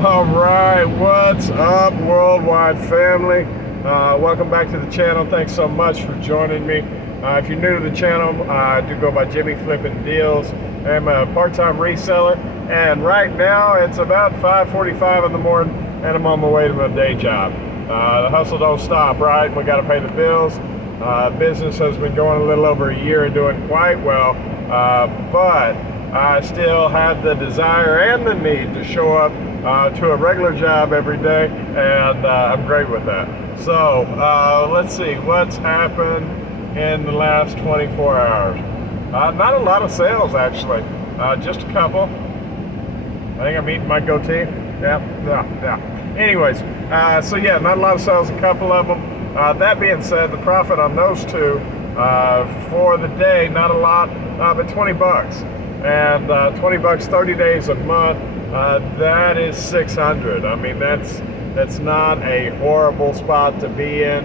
All right, what's up, worldwide family? Welcome back to the channel. Thanks so much for joining me. If you're new to the channel, I do go by Jimmy Flippin' Deals. I'm a part-time reseller, and right now it's about 5:45 in the morning, and I'm on my way to my day job. The hustle don't stop, right? We got to pay the bills. Business has been going a little over a year and doing quite well, but I still have the desire and the need to show up to a regular job every day, and I'm great with that. So let's see what's happened in the last 24 hours. Not a lot of sales, actually, just a couple. I think I'm eating my goatee. Yeah. Anyways, so yeah, not a lot of sales, a couple of them. That being said, the profit on those two for the day, not a lot, but 20 bucks. And 20 bucks, 30 days a month, that is 600. I mean, that's not a horrible spot to be in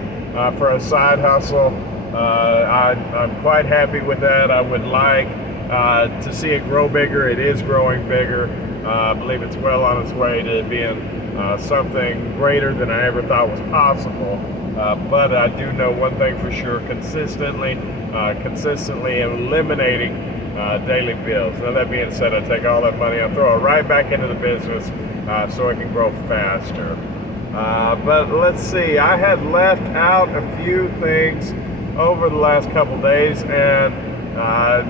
for a side hustle. I'm quite happy with that. I would like to see it grow bigger. It is growing bigger. I believe it's well on its way to being something greater than I ever thought was possible. But I do know one thing for sure: consistently eliminating daily bills. Now, that being said, I take all that money, I throw it right back into the business so it can grow faster. But let's see, I had left out a few things over the last couple days, and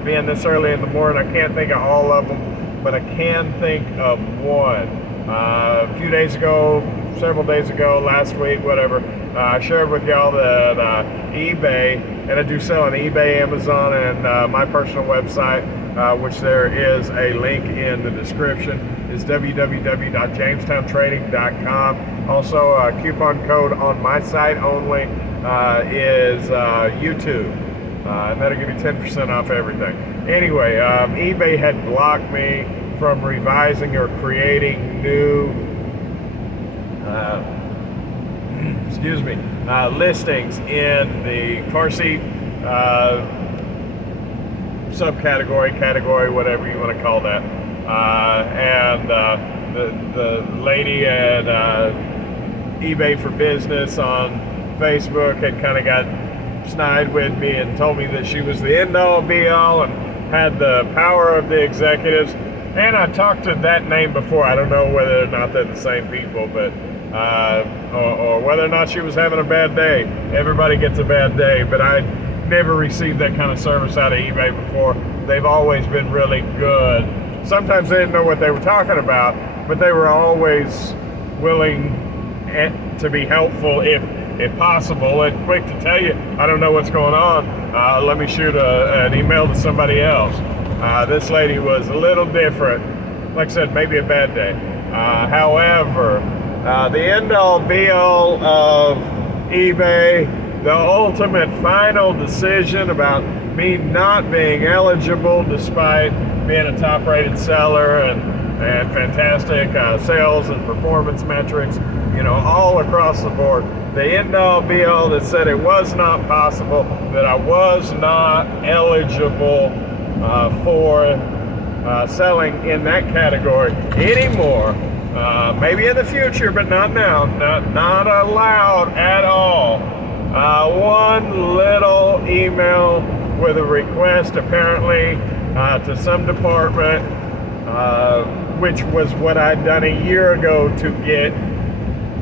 being this early in the morning, I can't think of all of them, but I can think of one. A few days ago, several days ago, last week, whatever, I shared with y'all that eBay, and I do sell on eBay, Amazon, and my personal website, which there is a link in the description, is www.jamestowntrading.com. Also, a coupon code on my site only is YouTube, and that'll give you 10% off everything. Anyway, eBay had blocked me from revising or creating new listings in the car seat subcategory, category, whatever you want to call that. And the lady at eBay for Business on Facebook had kind of got snide with me and told me that she was the end-all be-all and had the power of the executives. And I talked to that name before. I don't know whether or not they're the same people, but or whether or not she was having a bad day. Everybody gets a bad day, but I never received that kind of service out of eBay before. They've always been really good. Sometimes they didn't know what they were talking about, but they were always willing to be helpful if possible, and quick to tell you, I don't know what's going on. Let me shoot an email to somebody else. This lady was a little different. Like I said, maybe a bad day. However, the end-all be-all of eBay, the ultimate final decision about me not being eligible despite being a top-rated seller and fantastic sales and performance metrics, all across the board. The end-all be-all that said it was not possible, that I was not eligible for selling in that category anymore. Maybe in the future, but not now. Not allowed at all. One little email with a request, apparently, to some department, which was what I'd done a year ago to get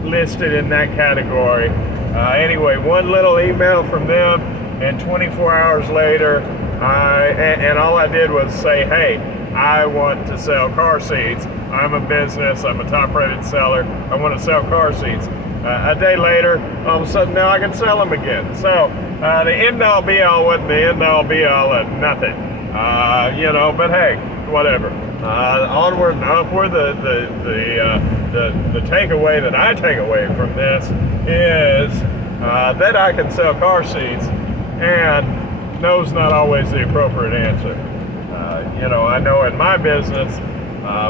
listed in that category. Anyway, one little email from them, and 24 hours later, and all I did was say, hey, I want to sell car seats. I'm a business, I'm a top-rated seller, I want to sell car seats. A day later, all of a sudden, now I can sell them again. So the end-all be-all wasn't the end-all be-all of nothing. But hey, whatever. Onward and upward. The takeaway that I take away from this is that I can sell car seats, and no's not always the appropriate answer. I know in my business,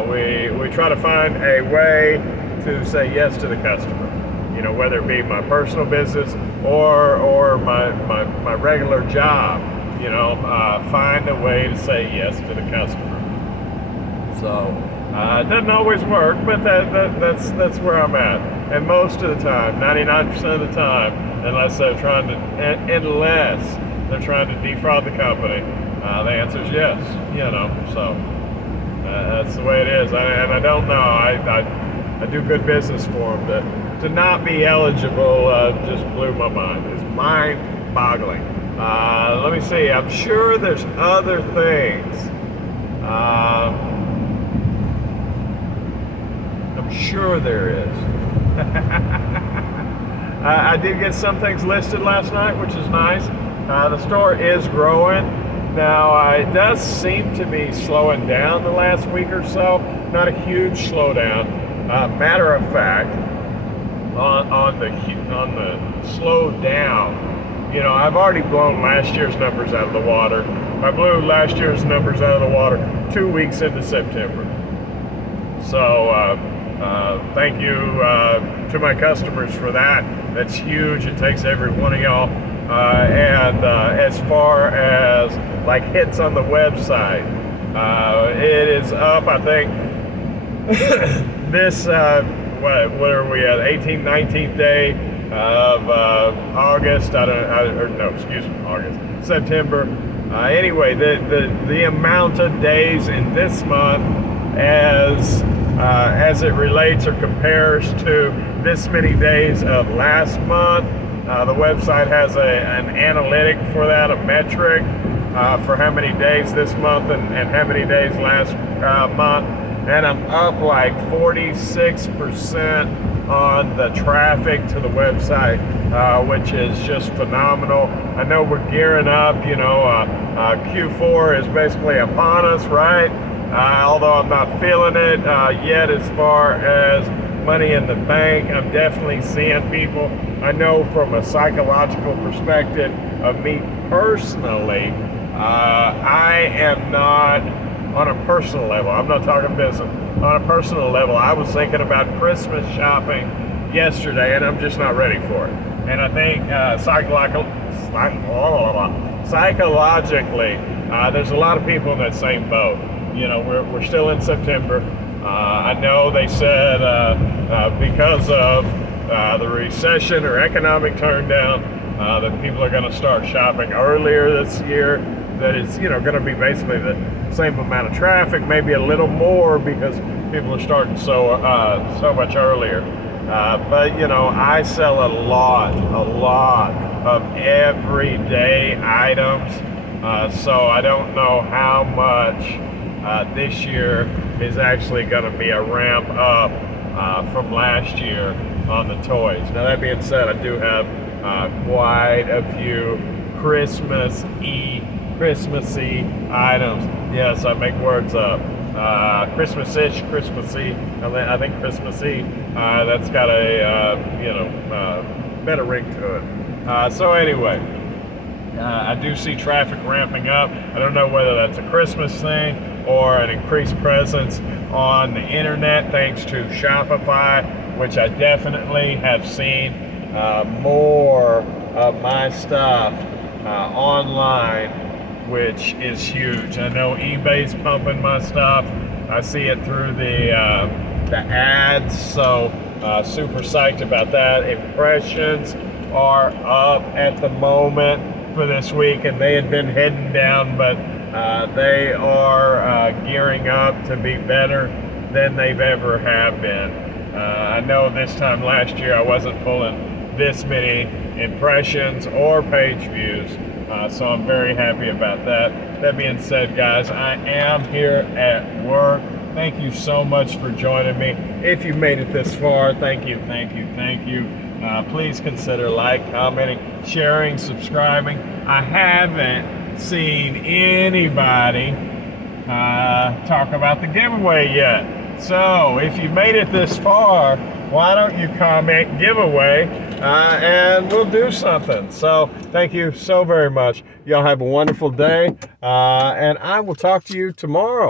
we try to find a way to say yes to the customer. Whether it be my personal business or my regular job. Find a way to say yes to the customer. So It doesn't always work, but that's where I'm at. And most of the time, 99% of the time, unless they're trying to defraud the company, the answer is yes. So that's the way it is. I don't know. I do good business for them. To not be eligible just blew my mind. It's mind-boggling. Let me see. I'm sure there's other things. I'm sure there is. I did get some things listed last night, which is nice. The store is growing. Now, it does seem to be slowing down the last week or so. Not a huge slowdown. Matter of fact, on the slow down, I've already blown last year's numbers out of the water. I blew last year's numbers out of the water 2 weeks into September. So thank you to my customers for that. That's huge. It takes every one of y'all. And as far as like hits on the website, it is up, I think, this, what are we at, 18th, 19th day of August, August, September. Anyway, the amount of days in this month as it relates or compares to this many days of last month. The website has an analytic for that, a metric for how many days this month and how many days last month. And I'm up like 46% on the traffic to the website, which is just phenomenal. I know we're gearing up, Q4 is basically upon us, right? Although I'm not feeling it yet as far as money in the bank. I'm definitely seeing people. I know from a psychological perspective of me personally, I am not on a personal level. I'm not talking business. On a personal level, I was thinking about Christmas shopping yesterday, and I'm just not ready for it. And I think psychologically, there's a lot of people in that same boat. We're still in September. I know they said because of the recession or economic turndown, that people are going to start shopping earlier this year. That it's going to be basically the same amount of traffic, maybe a little more because people are starting so much earlier. But I sell a lot of everyday items, so I don't know how much this year is actually going to be a ramp up from last year on the toys. Now that being said, I do have quite a few Christmassy items. Yes, I make words up. Christmas-ish, Christmassy. I think Christmassy. That's got a better ring to it. So anyway, I do see traffic ramping up. I don't know whether that's a Christmas thing or an increased presence on the internet thanks to Shopify, which I definitely have seen more of my stuff online, which is huge. I know eBay's pumping my stuff. I see it through the ads, so super psyched about that. Impressions are up at the moment for this week, and they had been heading down, but they are gearing up to be better than they've ever have been. I know this time last year I wasn't pulling this many impressions or page views, so I'm very happy about that. That being said, guys, I am here at work. Thank you so much for joining me. If you made it this far, thank you. Please consider commenting, sharing, subscribing. I haven't seen anybody talk about the giveaway yet. So if you made it this far, why don't you comment giveaway and we'll do something. So thank you so very much. Y'all have a wonderful day, and I will talk to you tomorrow.